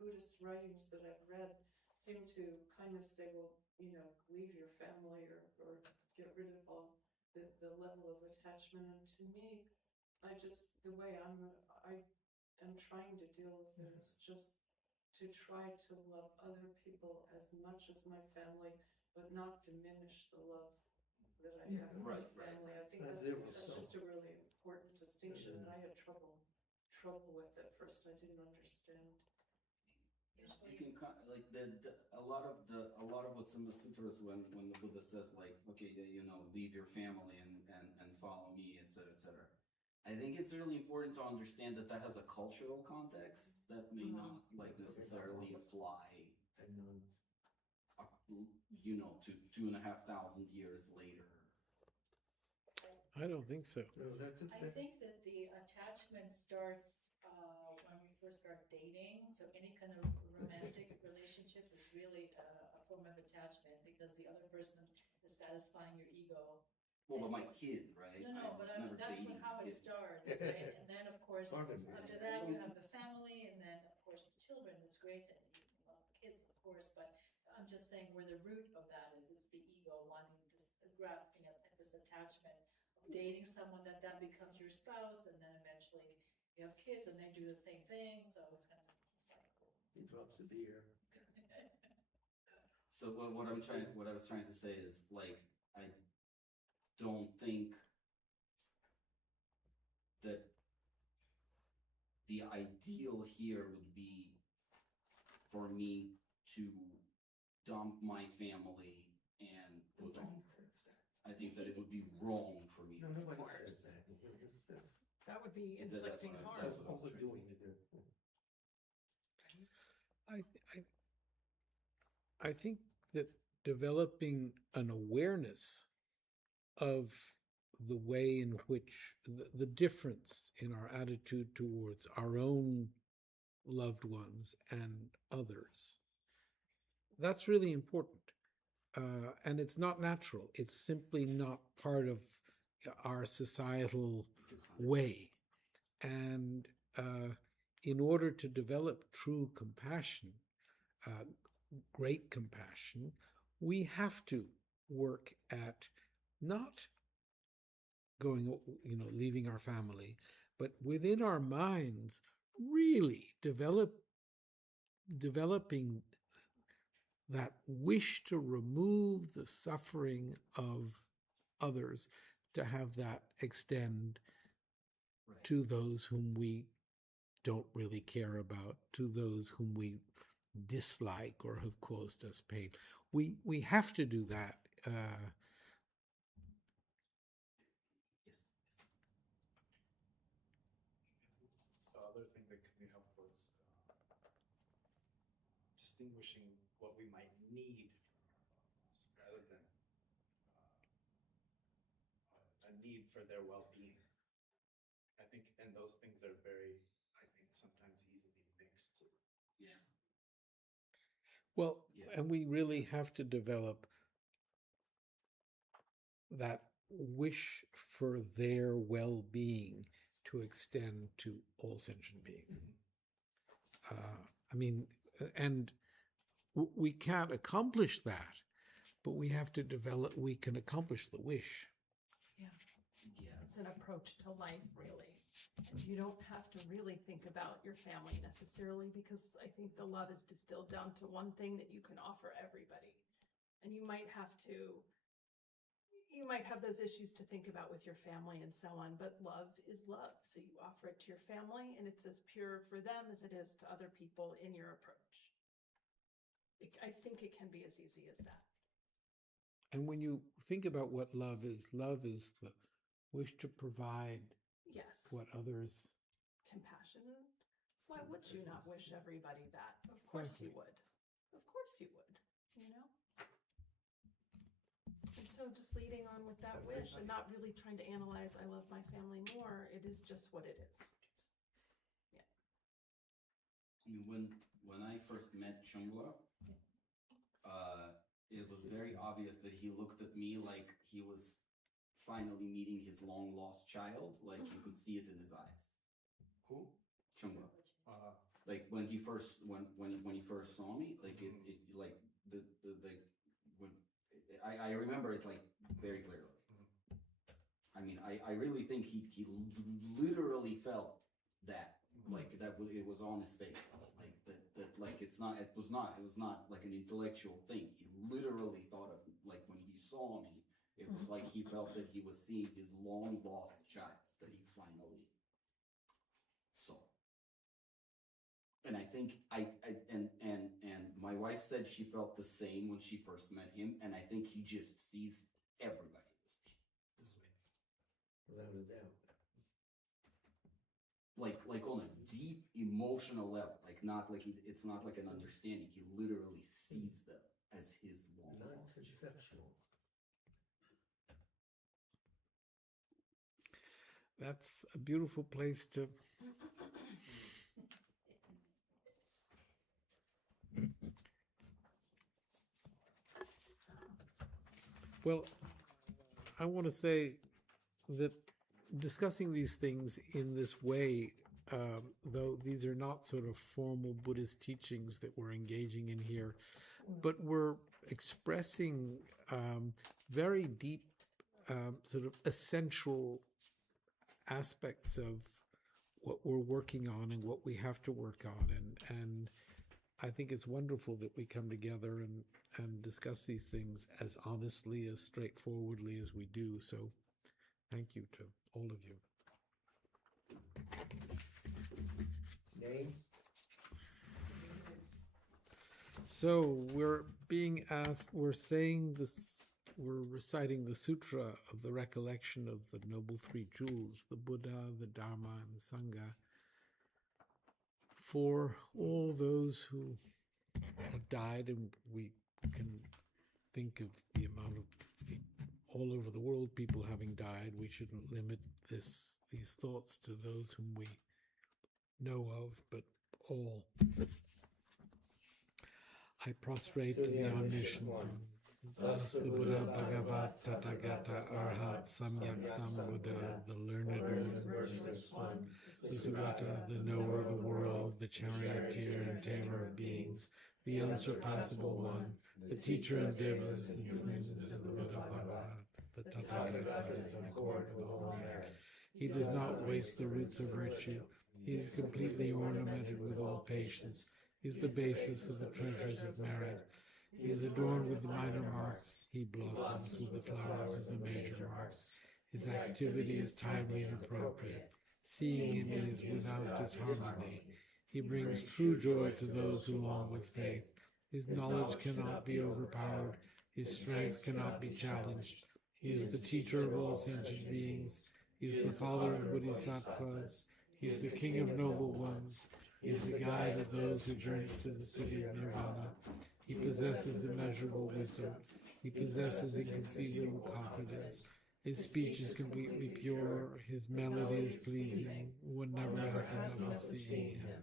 Buddhist writings that I've read seem to kind of say, well, you know, leave your family or get rid of all the level of attachment. And to me, the way I am trying to deal with it is just to try to love other people as much as my family, but not diminish the love that I have with my family. I think that's just a really important distinction, and I had trouble with it first. I didn't understand. You can like a lot of what's in the sutras when the Buddha says, like, okay, you know, leave your family and follow me, etc., etc. I think it's really important to understand that has a cultural context that may not like necessarily apply, you know, to 2,500 years later. I don't think so. No, I think that the attachment starts when we first start dating. So any kind of romantic relationship is really a form of attachment because the other person is satisfying your ego. Well, but my kid, right? No, but that's how it starts, right? And then, of course, after that, you have the family, and then, of course, the children. It's great that you love the kids, of course, but I'm just saying where the root of that is the ego wanting this, grasping at this attachment of dating someone that becomes your spouse, and then eventually you have kids, and they do the same thing, so it's kind of a cycle. He drops a beer. So what I was trying to say is, like, I don't think that the ideal here would be for me to dump my family and put on. I think that it would be wrong for me. No, to nobody do says that. That would be That's what inflicting I- harm. that's That's what I was trying to overdoing say. it. I think that developing an awareness of the way in which the difference in our attitude towards our own loved ones and others, that's really important. And it's not natural. It's simply not part of our societal way. And in order to develop true compassion, great compassion, we have to work at not going, leaving our family, but within our minds, really developing that wish to remove the suffering of others, to have that extend to those whom we don't really care about, to those whom we dislike or have caused us pain. We have to do that. The other thing that can be helpful is distinguishing what we might need from our loved ones rather than a need for their well-being. I think, and those things are very, I think, sometimes easily mixed. Yeah. Well, Yeah. and we really have to develop that wish for their well-being to extend to all sentient beings. And we can't accomplish that, but we have to develop, we can accomplish the wish. Yeah. Yeah. It's an approach to life, really. And you don't have to really think about your family necessarily, because I think the love is distilled down to one thing that you can offer everybody. And you might have those issues to think about with your family and so on, but love is love. So you offer it to your family, and it's as pure for them as it is to other people in your approach. I think it can be as easy as that. And when you think about what love is the wish to provide Yes. what others. Compassion. Why would you not wish everybody that? Of course you would. Of course you would, And so just leading on with that wish and not really trying to analyze, I love my family more. It is just what it is. Yeah. I mean, when I first met Chungwa, it was very obvious that he looked at me like he was finally meeting his long lost child. Like you could see it in his eyes. Who? Chungwa. Like when he first saw me, like I remember it like very clearly. I mean, I really think he literally felt that, like that it was on his face, like that like it was not like an intellectual thing. He literally thought of, like, when he saw me, it was like he felt that he was seeing his long lost child that he finally saw. And I think and my wife said she felt the same when she first met him, and I think he just sees everybody this way. Without a doubt. Like on a deep emotional level, like not like it's not like an understanding. He literally sees them as his long Not lost child. conceptual. That's a beautiful place to. Well, I want to say that discussing these things in this way, though these are not sort of formal Buddhist teachings that we're engaging in here, but we're expressing very deep, sort of essential aspects of what we're working on and what we have to work on. And I think it's wonderful that we come together and discuss these things as honestly, as straightforwardly as we do. So thank you to all of you. Names? So we're being asked, we're reciting the Sutra of the recollection of the Noble Three Jewels, the Buddha, the Dharma, and the Sangha, for all those who have died, and we can think of the amount of all over the world people having died. We shouldn't limit these thoughts to those whom we know of, but all. I prostrate to the omniscient one. Thus the Buddha Bhagavat Tathagata Arhat Samyak Sambuddha, the learned one, the Sugata, the knower of the world, the charioteer and tamer of beings, the unsurpassable one, the teacher and devas, the princes of the Buddha Bhagavat, the Tathagata is in accord with all merit. He does not waste the roots of virtue. He is completely ornamented with all patience. He is the basis of the treasures of merit. He is adorned with the minor marks. He blossoms with the flowers of the major marks. His activity is timely and appropriate. Seeing him is without disharmony. He brings true joy to those who long with faith. His knowledge cannot be overpowered. His strength cannot be challenged. He is the teacher of all sentient beings. He is the father of bodhisattvas. He is the king of noble ones. He is the guide of those who journey to the city of Nirvana. He possesses immeasurable wisdom. He possesses inconceivable confidence. His speech is completely pure. His melody is pleasing. One never has enough of seeing him.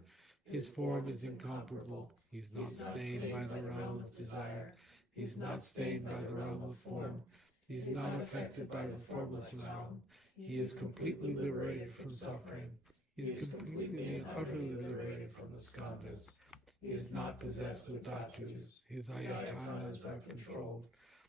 His form is incomparable. He is not stained by the realm of desire. He is not stained by the realm of form. He is not affected by the formless realm. He is completely liberated from suffering. He is completely and utterly liberated from the skandhas. He is not possessed with dhatus. His ayatanas are controlled.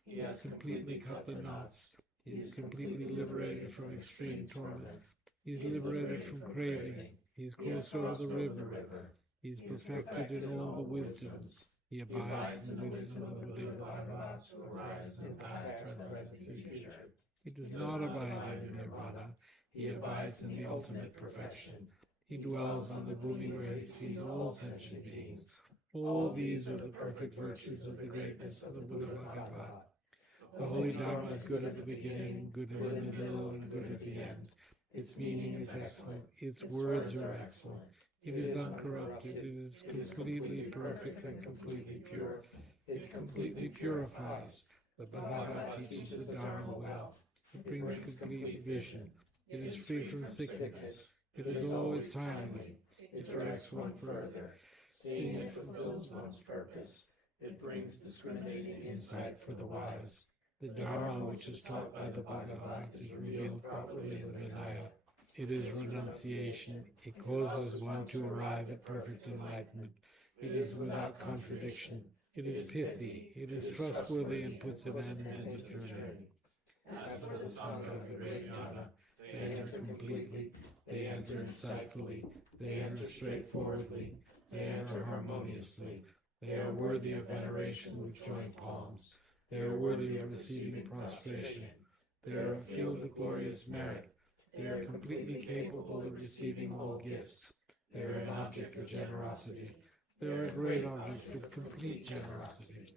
He has completely cut the knots. He is completely liberated from extreme torment. He is liberated from craving. He is crossed over the river. He is perfected in all the wisdoms. He abides in the wisdom of the Buddha Bhagavat, who arises in the past, present, and future. He does not abide in nirvana. He abides in the ultimate perfection. He dwells on the bhumi where he sees all sentient beings. All these are the perfect virtues of the greatness of the Buddha Bhagavat. The Holy Dharma is good at the beginning, good in the middle, and good at the end. Its meaning is excellent. Its words are excellent. It is uncorrupted. It is completely perfect and completely pure. It completely purifies. The Bhagavat teaches the Dharma well. It brings complete vision. It is free from sickness. It is always timely. It directs one further. Seeing it fulfills one's purpose. It brings discriminating insight for the wise. The Dharma which is taught by the Bhagavat is revealed properly in Vinaya. It is renunciation. It causes one to arrive at perfect enlightenment. It is without contradiction. It is pithy. It is trustworthy and puts an end to the journey. As for the Sangha of the great Jnana, they enter completely, they enter insightfully, they enter straightforwardly, they enter harmoniously, they are worthy of veneration with joint palms, they are worthy of receiving prostration, they are a field of glorious merit, they are completely capable of receiving all gifts, they are an object of generosity, they are a great object of complete generosity,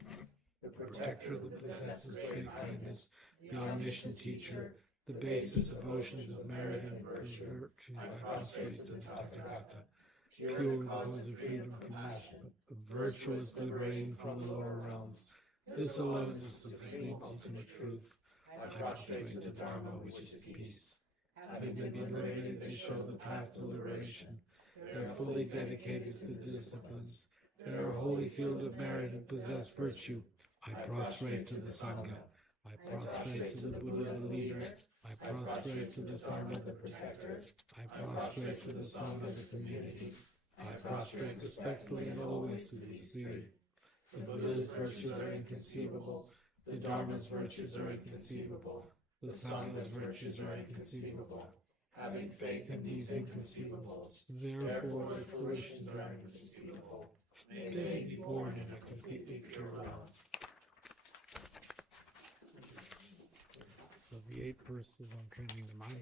the protector that possesses great kindness, the omniscient teacher, the basis of oceans of merit and virtue, I prostrate to the Tathagata, pure the cause of freedom from passion, virtuous liberating from the lower realms. This alone is the supreme ultimate truth. I prostrate to the Dharma which is peace. Having been liberated, they show the path to liberation. They are fully dedicated to the disciplines. They are a holy field of merit and possess virtue. I prostrate to the Sangha. I prostrate to the Buddha, the leader. I prostrate to the Sangha, the protector. I prostrate to the Sangha, the community. I prostrate respectfully and always to the Spirit. The Buddha's virtues are inconceivable. The Dharma's virtues are inconceivable. The Sangha's virtues are inconceivable. Having faith in these inconceivables, therefore the fruitions are inconceivable. May they be born in a completely pure realm. So the 8 verses on training the mind.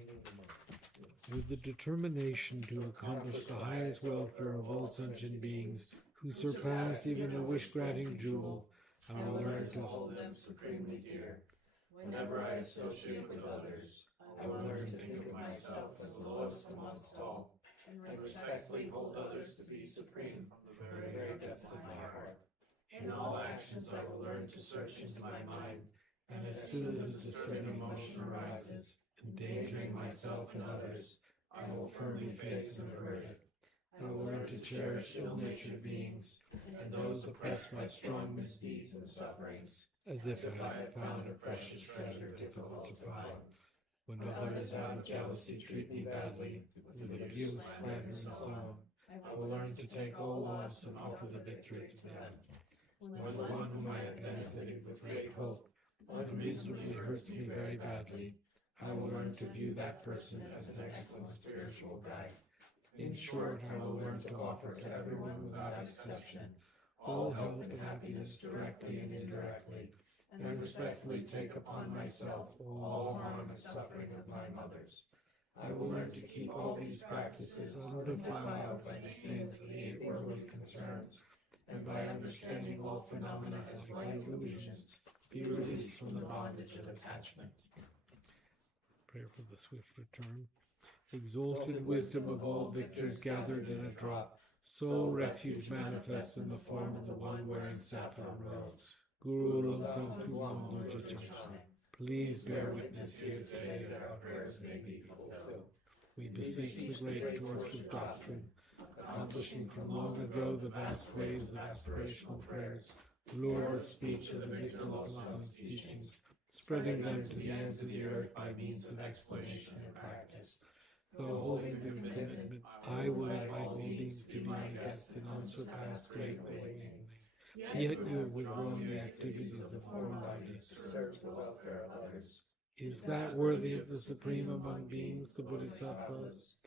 With the determination to accomplish the highest welfare of all sentient beings who surpass even a wish-granting jewel, I will learn to hold them supremely dear. Whenever I associate with others, I will learn to think of myself as the lowest amongst all, and respectfully hold others to be supreme from the very depths of my heart. In all actions I will learn to search into my mind, and as soon as a disturbing emotion arises, endangering myself and others, I will firmly face and avert it. I will learn to cherish ill-natured beings and those oppressed by strong misdeeds and sufferings, as if I had found a precious treasure difficult to find. When others out of jealousy treat me badly, with abuse, slander, and so on, I will learn to take all loss and offer the victory to them. When one whom I have benefited with great hope unreasonably hurts me very badly, I will learn to view that person as an excellent spiritual guide. In short, I will learn to offer to everyone without exception all help and happiness directly and indirectly, and respectfully take upon myself all harm and suffering of my mothers. I will learn to keep all these practices undefiled by the stains of the 8 worldly concerns, and by understanding all phenomena as light illusions, be released from the bondage of attachment. Prayer for the swift return. Exalted wisdom of all victors gathered in a drop, sole refuge manifest in the form of the one wearing saffron robes, Guru Losam Tuam Dojachai. Please bear witness here today that our prayers may be fulfilled. We beseech the great torch of doctrine, accomplishing from long ago the vast ways of aspirational prayers, lure of speech of the victim of Lama's teachings, spreading them to the ends of the earth by means of explanation and practice. Though holding their commitment, I will invite all beings to be my guests in unsurpassed great awakening. Yet you have withdrawn the activities of the form body to serve the welfare of others. Is that worthy of the supreme among beings, the Bodhisattvas?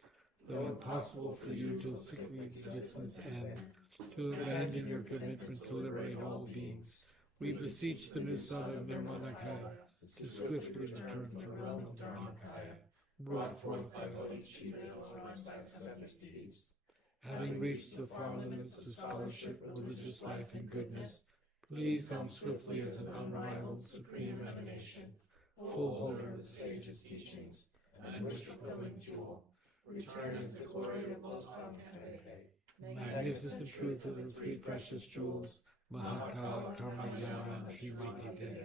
Though impossible for you till sickly existence end, to abandon your commitment to liberate all beings, we beseech the new son of Nirmanakaya to swiftly return to realm of Dharmakaya, brought forth by bodhicitta or by sense deeds. Having reached the far limits of scholarship, religious life, and goodness, please come swiftly as an unrivaled supreme emanation, full holder of the sage's teachings, and wish-fulfilling jewel, return as the glory of Losam Tenpe, magnificent truth of the 3 precious jewels, Mahakala, Karmayama, and Srimati Devi,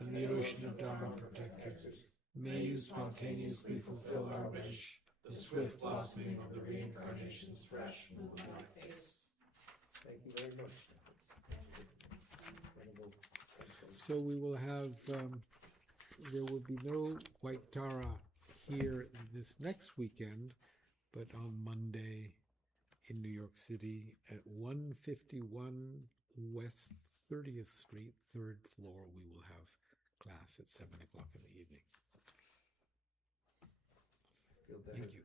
and the ocean of Dharma protectors. May you spontaneously fulfill our wish, the swift blossoming of the reincarnation's fresh moon in our face. Thank you very much. Venerable KHENSUR. So we will have, there will be no White Tara here this next weekend, but on Monday in New York City at 151 West 30th Street, 3rd floor, we will have class at 7 o'clock in the evening. Feel better. Thank you.